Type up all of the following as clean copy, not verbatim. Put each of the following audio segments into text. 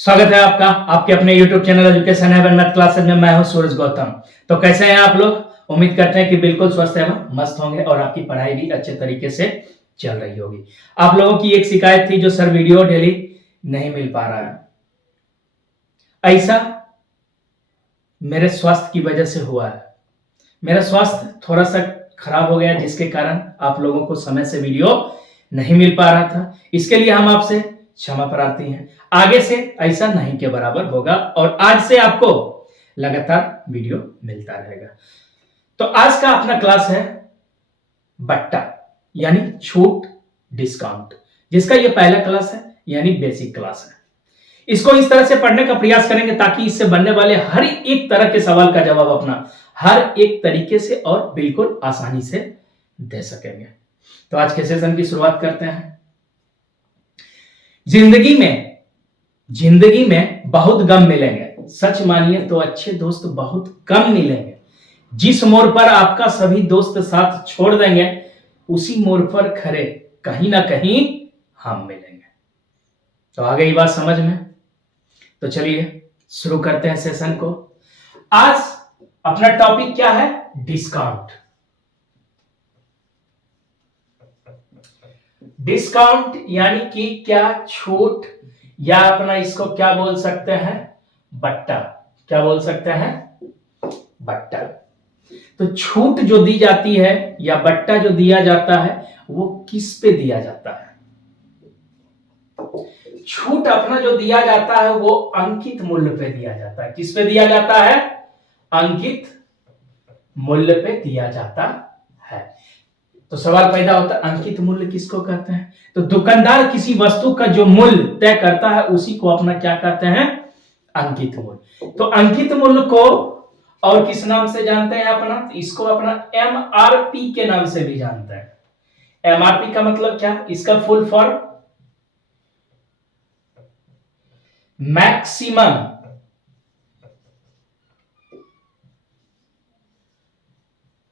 स्वागत है आपका आपके अपने YouTube channel Education Heaven Math Classes में। मैं हूं सूरज गौतम। तो कैसे हैं आप लोग? उम्मीद करते हैं कि बिल्कुल स्वस्थ एवं मस्त होंगे और आपकी पढ़ाई भी अच्छे तरीके से चल रही होगी। आप लोगों की एक शिकायत थी जो सर वीडियो डेली नहीं मिल पा रहा है। ऐसा मेरे स्वास्थ्य की वजह से हुआ है। मेरा स्वास्थ्य थोड़ा सा खराब हो गया जिसके कारण आप लोगों को समय से वीडियो नहीं मिल पा रहा था। इसके लिए हम आपसे क्षमा प्रार्थी हैं। आगे से ऐसा नहीं के बराबर होगा और आज से आपको लगातार वीडियो मिलता रहेगा। तो आज का अपना क्लास है बट्टा यानी छूट डिस्काउंट, जिसका ये पहला क्लास है यानी बेसिक क्लास है। इसको इस तरह से पढ़ने का प्रयास करेंगे ताकि इससे बनने वाले हर एक तरह के सवाल का जवाब अपना हर एक तरीके से और बिल्कुल आसानी से दे सकेंगे। तो आज के सेशन की शुरुआत करते हैं। जिंदगी में बहुत गम मिलेंगे, सच मानिए तो अच्छे दोस्त बहुत कम मिलेंगे। जिस मोड़ पर आपका सभी दोस्त साथ छोड़ देंगे उसी मोड़ पर खड़े कहीं ना कहीं हम मिलेंगे। तो आ गई बात समझ में? तो चलिए शुरू करते हैं सेशन को। आज अपना टॉपिक क्या है? डिस्काउंट। डिस्काउंट यानी कि क्या? छूट, या अपना इसको क्या बोल सकते हैं? बट्टा। क्या बोल सकते हैं? बट्टा। तो छूट जो दी जाती है या बट्टा जो दिया जाता है वो किस पे दिया जाता है? छूट अपना जो दिया जाता है वो अंकित मूल्य पे दिया जाता है। किस पे दिया जाता है? अंकित मूल्य पे दिया जाता है। तो सवाल पैदा होता है अंकित मूल्य किसको कहते हैं? तो दुकानदार किसी वस्तु का जो मूल्य तय करता है उसी को अपना क्या कहते हैं? अंकित मूल्य। तो अंकित मूल्य को और किस नाम से जानते हैं अपना? इसको अपना एमआरपी के नाम से भी जानते हैं। एमआरपी का मतलब क्या? इसका full form maximum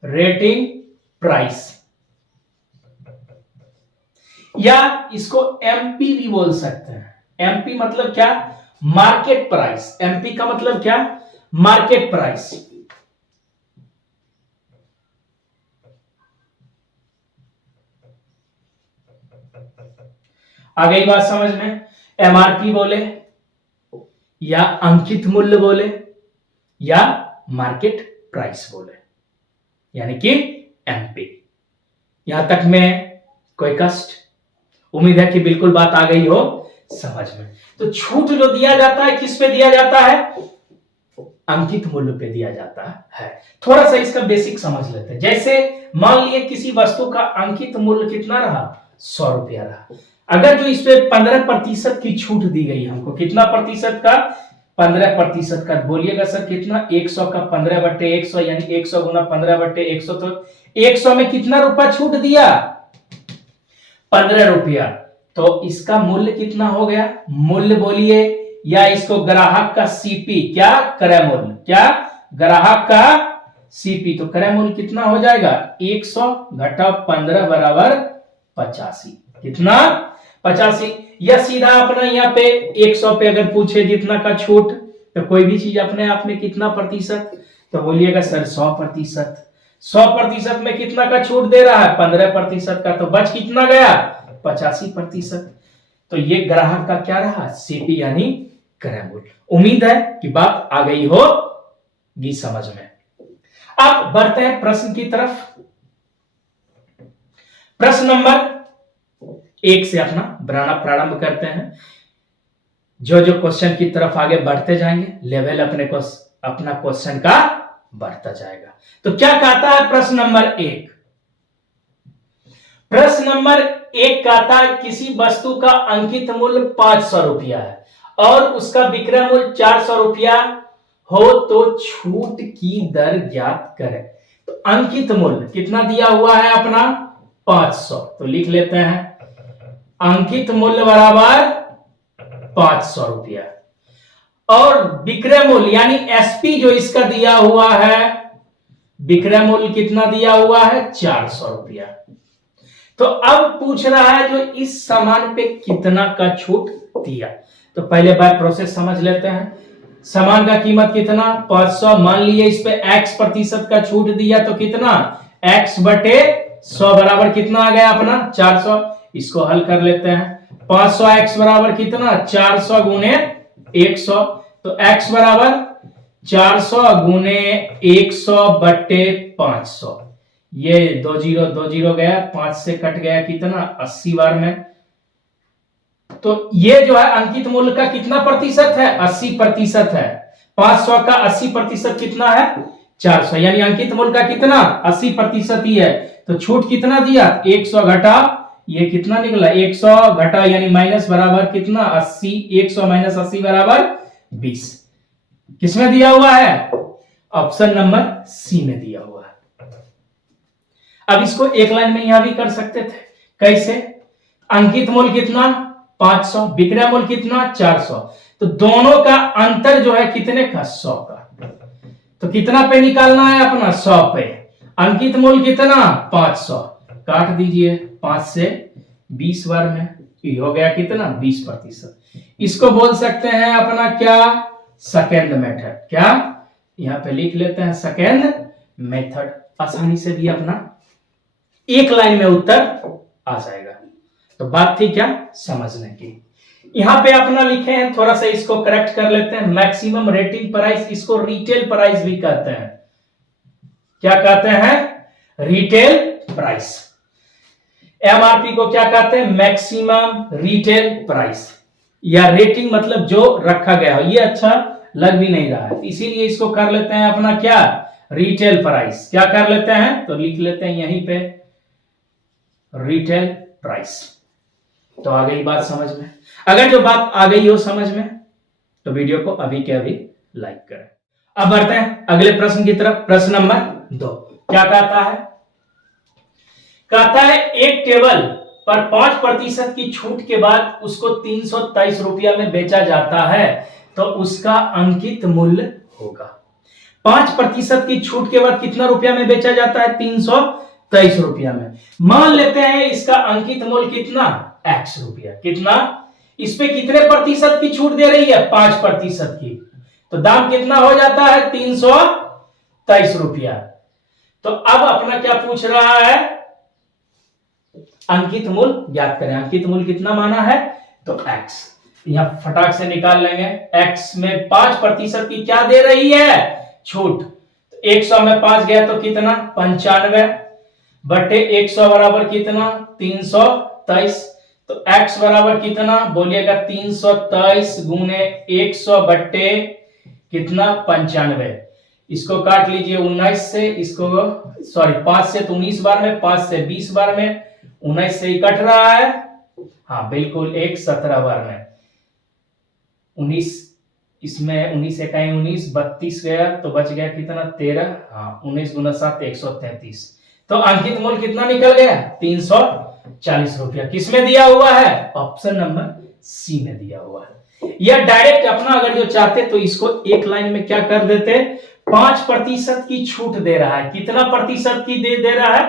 rating price, या इसको एमपी भी बोल सकते हैं। एमपी मतलब क्या? Market price. एमपी का मतलब क्या? Market price. आ गई बात समझ में? एमआरपी बोले या अंकित मूल्य बोले या मार्केट प्राइस बोले, यानी कि एमपी। यहां तक में कोई कष्ट? उम्मीद है कि बिल्कुल बात आ गई हो समझ में। तो छूट जो दिया जाता है किस पे दिया जाता है? अंकित मूल्य पे दिया जाता है। थोड़ा सा इसका बेसिक समझ लेते हैं। जैसे मान लिए किसी वस्तु का अंकित मूल्य कितना रहा? 100 रुपया रहा। अगर जो इस पे 15% की छूट दी गई हमको, कितना प्रतिशत का? 15% का। बोलिएगा सर कितना? 100 का 15/100 यानी 100 गुना 15/100। तो 100 में कितना रुपया छूट दिया? 15 रुपया। तो इसका मूल्य कितना हो गया? मूल्य बोलिए, या इसको ग्राहक का सीपी, क्या? क्रय मूल्य। क्या? ग्राहक का सीपी। तो क्रय मूल्य कितना हो जाएगा? 100 घटा 15 बराबर 85। कितना? 85। या सीधा अपना यहाँ पे 100 पे अगर पूछे जितना का छूट, तो कोई भी चीज अपने आप में कितना प्रतिशत? तो बोलिएगा सर 100%। 100% में कितना का छूट दे रहा है? 15% का। तो बच कितना गया? 85%। तो ये ग्राहक का क्या रहा? सीपी यानी क्रय मूल्य। उम्मीद है कि बात आ गई होगी समझ में। अब बढ़ते हैं प्रश्न की तरफ। प्रश्न नंबर 1 से अपना बनाना प्रारंभ करते हैं। जो जो क्वेश्चन की तरफ आगे बढ़ते जाएंगे लेवल अपना क्वेश्चन का बढ़ता जाएगा। तो क्या कहता है प्रश्न नंबर 1? प्रश्न नंबर 1 कहता है किसी वस्तु का अंकित मूल्य 500 रुपया है और उसका विक्रय मूल्य 400 रुपया हो तो छूट की दर ज्ञात करें। तो अंकित मूल्य कितना दिया हुआ है अपना? 500। तो लिख लेते हैं अंकित मूल्य बराबर 500 रुपया, और विक्रय मूल्य यानी एसपी जो इसका दिया हुआ है, विक्रय मूल्य कितना दिया हुआ है? 400 रुपया। तो अब पूछ रहा है जो इस सामान पे कितना का छूट दिया। तो पहले बार प्रोसेस समझ लेते हैं। सामान का कीमत कितना 500, मान लिए इस पे x प्रतिशत का छूट दिया तो कितना x बटे 100 बराबर कितना आ गया अपना 400। इसको हल कर लेते हैं। 500x बराबर कितना 400 गुने 100, तो x बराबर 400 गुने 100 बटे 500। ये 2 जीरो गया, 5 से कट गया कितना 80 बार में। तो ये जो है अंकित मूल्य का कितना प्रतिशत है 80% है। 500 का 80% कितना है 400, यानी अंकित मूल्य का कितना 80% ही है। तो छूट कितना दिया 100 घटा ये कितना निकला 100 घटा यानी माइनस बराबर कितना 80, 100 माइनस 80 बराबर 20। किसमें दिया हुआ है ऑप्शन नंबर सी में दिया हुआ है। अब इसको एक लाइन में यहां भी कर सकते थे। कैसे? अंकित मूल्य कितना 500, विक्रय मूल्य कितना 400, तो दोनों का अंतर जो है कितने का 100 का। तो कितना पे निकालना है अपना 100 पे। अंकित मूल्य कितना 500, काट दीजिए 5 से 20 बार में, ये हो गया कितना 20%। इसको बोल सकते हैं अपना क्या सेकेंड मेथड। क्या यहां पे लिख लेते हैं सेकेंड मेथड। आसानी से भी अपना एक लाइन में उत्तर आ जाएगा। तो बात थी क्या समझने की। यहां पे अपना लिखे हैं, थोड़ा सा इसको करेक्ट कर लेते हैं। मैक्सिमम रेटिंग प्राइस, इसको रिटेल प्राइस भी कहते हैं। क्या कहते हैं रिटेल प्राइस। एमआरपी को क्या कहते हैं मैक्सिमम रिटेल प्राइस, या रेटिंग मतलब जो रखा गया हो। ये अच्छा लग भी नहीं रहा है, इसीलिए इसको कर लेते हैं अपना क्या रिटेल प्राइस। क्या कर लेते हैं तो लिख लेते हैं यहीं पे रिटेल प्राइस। तो आ गई बात समझ में। अगर जो बात आ गई हो समझ में तो वीडियो को अभी के अभी लाइक करें। अब बढ़ते हैं अगले प्रश्न की तरफ। प्रश्न नंबर 2 क्या कहता है? कहता है एक टेबल पर 5% की छूट के बाद उसको 323 रुपया में बेचा जाता है, तो उसका अंकित मूल्य होगा। 5% की छूट के बाद कितना रुपया में बेचा जाता है 323 रुपया में। मान लेते हैं इसका अंकित मूल्य कितना x रुपया। कितना? इस पे कितने प्रतिशत की छूट दे रही है 5% की, तो दाम कितना हो जाता है 323 रुपया। तो अब अपना क्या पूछ रहा है अंकित मूल्य ज्ञात करें। अंकित मूल्य कितना माना है तो x, यहां फटाक से निकाल लेंगे। x में 5% की क्या दे रही है छूट, 100 में 5 गया तो कितना 95 बटे 100 बराबर कितना 323। तो x बराबर कितना बोलिएगा 323 गुने 100 बट्टे कितना 95। इसको काट लीजिए 19 से, इसको सॉरी 5 से तो 19 बार में, 5 से 20 बार में, 19 से ही कट रहा है। हाँ बिल्कुल 17 बार में 19, इसमें 19 इकाई 19 32 गया तो बच गया कितना 13। हाँ 19 गुना 7 133। तो अंकित मूल्य कितना निकल गया 340 रुपया। किसमें दिया हुआ है ऑप्शन नंबर सी में दिया हुआ है। या डायरेक्ट अपना अगर जो चाहते तो इसको एक लाइन में क्या कर देते 5% की छूट दे रहा है। कितना प्रतिशत की दे रहा है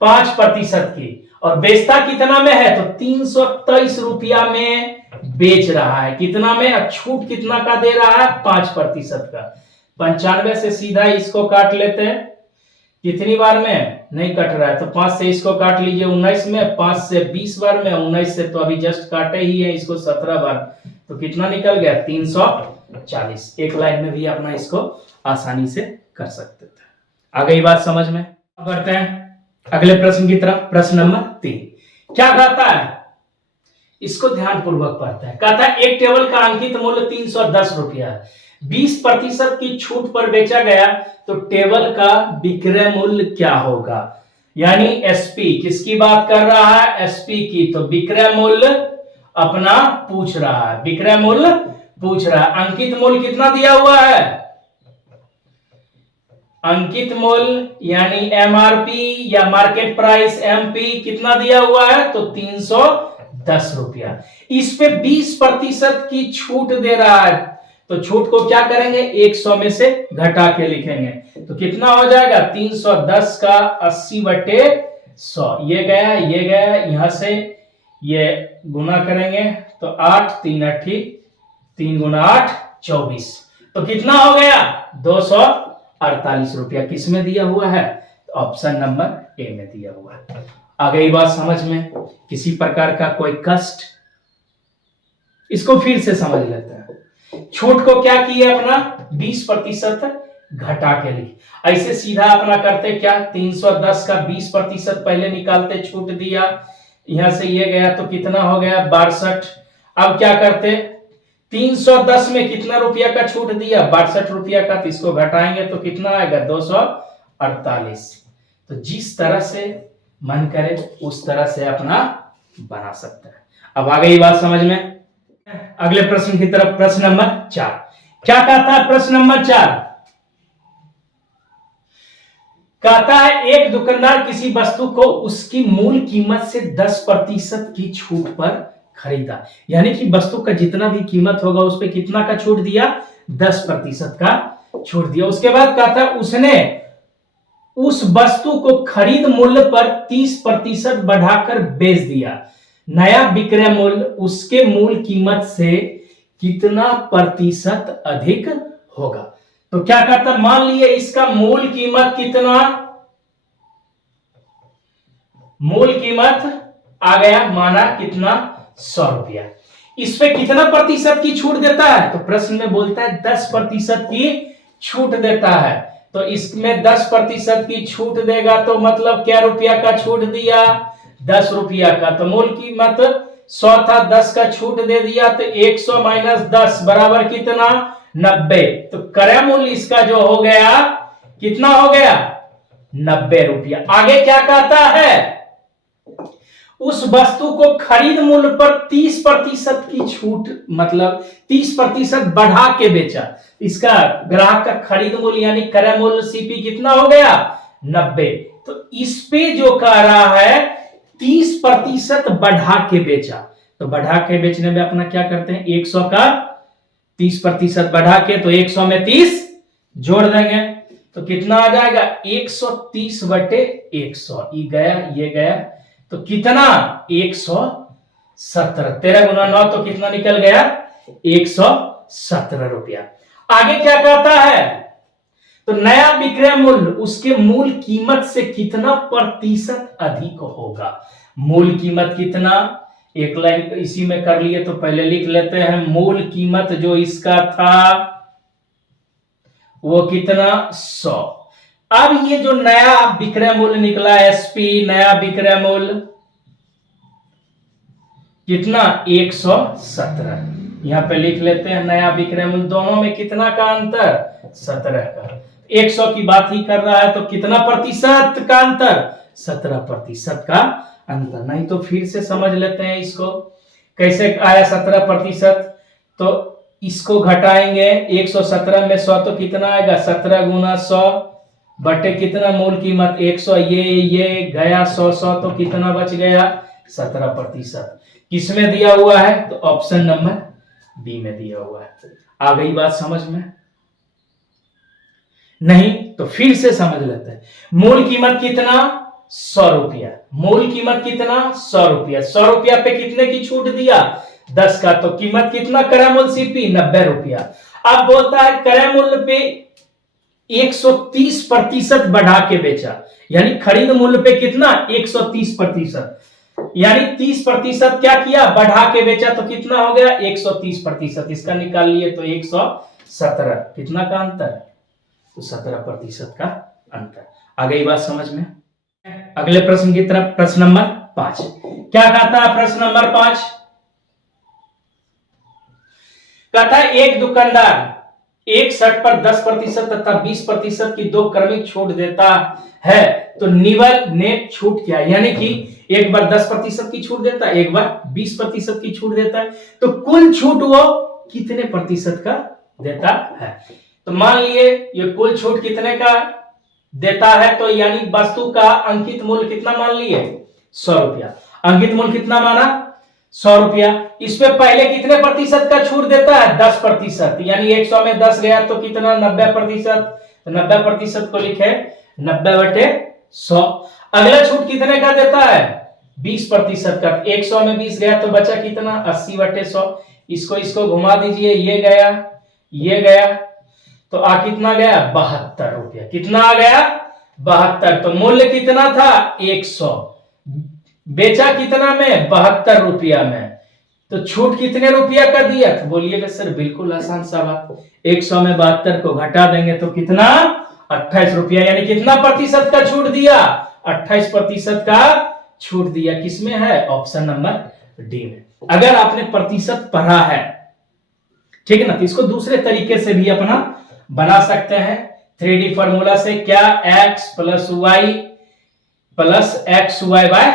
5% की, और बेचता कितना में है तो 323 रुपया में बेच रहा है। कितना में और छूट कितना का दे रहा है 5% का। 95 से सीधा इसको काट लेते हैं, कितनी बार में नहीं कट रहा है तो 5 से इसको काट लीजिए 19 में, 5 से 20 बार में, 19 से तो अभी जस्ट काटे ही है इसको 17 बार, तो कितना निकल गया 340। एक लाइन में भी अपना इसको आसानी से कर सकते थे। आ गई बात समझ में। अब बढ़ते हैं अगले प्रश्न की तरफ। प्रश्न नंबर 3 क्या कहता है, इसको ध्यानपूर्वक पढ़ते हैं। कहता है एक टेबल का अंकित मूल्य 310 रुपया है, 20% की छूट पर बेचा गया तो टेबल का विक्रय मूल्य क्या होगा। यानी एसपी, किसकी बात कर रहा है एसपी की, तो विक्रय मूल्य अपना पूछ रहा है, विक्रय मूल्य पूछ रहा है। अंकित मूल्य कितना दिया हुआ है, अंकित मूल्य यानी एमआरपी या मार्केट प्राइस एमपी कितना दिया हुआ है तो 310 रुपया। इस पे 20% की छूट दे रहा है, तो छूट को क्या करेंगे 100 में से घटा के लिखेंगे, तो कितना हो जाएगा 310 का 80 बटे 100। ये गया यहां से ये गुना करेंगे तो 8 3 8 3 गुना 8 24, तो कितना हो गया 248 रुपया। किसमें दिया हुआ है? ऑप्शन नंबर ए में दिया हुआ है। आ गई बात समझ में? किसी प्रकार का कोई कष्ट? इसको फिर से समझ लेते हैं। छूट को क्या किए अपना 20% घटा के लिख, ऐसे सीधा अपना करते क्या 310 का 20% पहले निकालते, छूट दिया यहां से ये गया तो कितना हो गया 62। अब क्या करते 310 में कितना रुपया का छूट दिया 62 रुपया का, तो इसको घटाएंगे तो कितना आएगा 248। तो जिस तरह से मन करे उस तरह से अपना बना सकता है। अब आ गई बात समझ में? अगले प्रश्न की तरफ। प्रश्न नंबर 4 क्या कहता है? प्रश्न नंबर 4 कहता है एक दुकानदार किसी वस्तु को उसकी मूल कीमत से 10% की छूट पर खरीदा, यानी कि वस्तु का जितना भी कीमत होगा उस पर कितना का छूट दिया 10% का छूट दिया। उसके बाद कहता है उसने उस वस्तु को खरीद मूल्य पर 30% बढ़ाकर बेच दिया, नया विक्रय मूल्य उसके मूल कीमत से कितना प्रतिशत अधिक होगा? तो क्या कहता, मान लिए इसका मूल कीमत कितना, मूल कीमत आ गया माना कितना 100 रुपया, इस पे कितना प्रतिशत की छूट देता है? तो प्रश्न में बोलता है 10% की छूट देता है। तो इसमें 10% की छूट देगा तो मतलब क्या रुपया का छूट दिया 10 रुपया का। तो मूल कीमत 100 था, 10 का छूट दे दिया तो 100 माइनस 10 बराबर कितना 90। तो क्रय मूल्य इसका जो हो गया कितना हो गया 90 रुपया। आगे क्या कहता है उस वस्तु को खरीद मूल्य पर 30% की छूट मतलब 30% बढ़ा के बेचा। इसका ग्राहक का खरीद मूल्य यानी क्रय मूल्य सीपी कितना हो गया 90। तो इस पे जो कह रहा है 30% बढ़ा के बेचा। तो बढ़ा के बेचने में अपना क्या करते हैं 100 का 30% बढ़ा के, तो 100 में 30 जोड़ देंगे तो कितना आ जाएगा 130/100। ये गया ये गया तो कितना 117। 13 गुना 9 तो कितना निकल गया 117 रुपया। आगे क्या कहता है तो नया विक्रय मूल्य उसके मूल कीमत से कितना प्रतिशत अधिक होगा। मूल कीमत कितना, एक लाइन इसी में कर लिए तो पहले लिख लेते हैं। मूल कीमत जो इसका था वो कितना 100। अब ये जो नया विक्रय मूल्य निकला एसपी, नया विक्रय मूल्य कितना 117, यहां पे लिख लेते हैं नया विक्रय मूल्य। दोनों में कितना का अंतर 17 का। 100 की बात ही कर रहा है तो कितना प्रतिशत का अंतर 17% का अंतर। नहीं तो फिर से समझ लेते हैं इसको कैसे आया 17%। तो इसको घटाएंगे 117 में 100 तो कितना आएगा 17 गुना 100 बटे कितना मूल कीमत 100, ये गया 100 तो कितना बच गया 17%। किसमें दिया हुआ है तो ऑप्शन नंबर बी में दिया हुआ है। आ गई बात समझ में? नहीं तो फिर से समझ लेते हैं। मूल कीमत कितना 100 रुपया, मूल कीमत कितना 100 रुपया। 100 रुपया पे कितने की छूट दिया 10 का, तो कीमत कितना क्रय मूल्य सीपी 90 रुपया। अब बोलता है क्रय मूल्य पे 130% बढ़ा के बेचा, यानी खरीद मूल्य पे कितना 130%, यानी 30% क्या किया बढ़ा के बेचा तो कितना हो गया 130%। इसका निकाल लिए तो 117, कितना का अंतर तो 17% का अंतर। आ गई बात समझ में? अगले प्रश्न की तरफ। प्रश्न नंबर 5 क्या कहता है? प्रश्न नंबर 5 कहता है एक दुकानदार एक शर्ट पर 10% तथा 20% की दो क्रमिक छूट देता है, तो निवल नेट छूट क्या है? यानी कि एक बार 10% की छूट देता है, एक बार 20% की छूट देता है, तो कुल छूट वो कितने प्रतिशत का देता है? तो मान लिए ये कुल छूट कितने का देता है, तो यानी वस्तु का अंकित मूल्य कितना मान लिए 100 रुपया। अंकित मूल्य कितना माना 100 रुपया। इस पे पहले कितने प्रतिशत का छूट देता है 10%, यानी 100 में 10 गया तो कितना 90%। तो 90% को लिखे 90/100। अगला छूट कितने का देता है 20% का। 100 में 20 गया तो बचा कितना 80/100, इसको इसको घुमा दीजिए, ये गया ये गया, तो कितना गया 72 रुपया। कितना आ गया 72। तो मूल्य कितना था 100, बेचा कितना में 72 रुपया में, तो छूट कितने रुपया का दिया था बोलिएगा सर? बिल्कुल आसान सा बात, 100 में 72 को घटा देंगे तो कितना 28 रुपया, यानी कितना प्रतिशत का छूट दिया 28% का छूट दिया। किसमें है? ऑप्शन नंबर डी में। अगर आपने प्रतिशत पढ़ा है, ठीक है ना, तो इसको दूसरे तरीके से भी अपना बना सकते हैं 3D फॉर्मूला से। क्या? x plus y plus x y by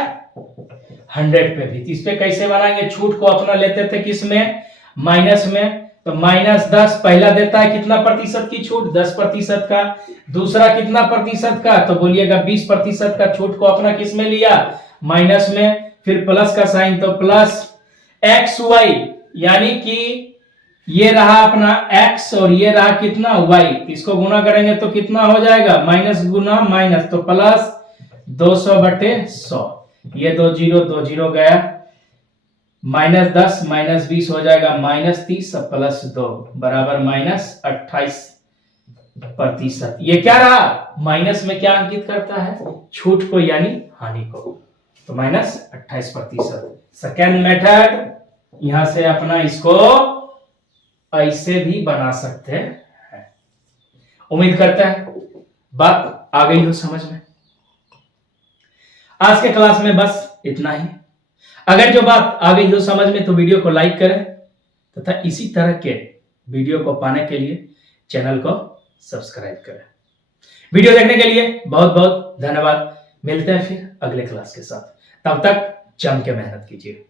100 पे भी। इस पे कैसे बनाएंगे? छूट को अपना लेते थे किसमें? माइनस में। तो -10 पहला देता है कितना प्रतिशत की छूट? 10% का। दूसरा कितना प्रतिशत का? तो बोलिएगा 20% का। छूट को अपना किस में लिया? माइनस में। फिर प्लस का साइन, तो प्लस एक्स वाई, यानी कि ये रहा अपना x और ये रहा कितना y, इसको गुना करेंगे तो कितना हो जाएगा? माइनस गुना माइनस, तो प्लस 200/100। ये 2 0 गया, -10 -20 हो जाएगा -30 प्लस 2 बराबर -28%। ये क्या रहा? माइनस में क्या अंकित करता है? छूट को यानी हानि को, तो -28%। सेकेंड मेथड, यहां से अपना इसको ऐसे भी बना सकते हैं। उम्मीद करता है बात आ गई हो समझ में। आज के क्लास में बस इतना ही। अगर जो बात आ गई हो समझ में तो वीडियो को लाइक करें तथा इसी तरह के वीडियो को पाने के लिए चैनल को सब्सक्राइब करें। वीडियो देखने के लिए बहुत बहुत धन्यवाद। मिलते हैं फिर अगले क्लास के साथ, तब तक जम के मेहनत कीजिए।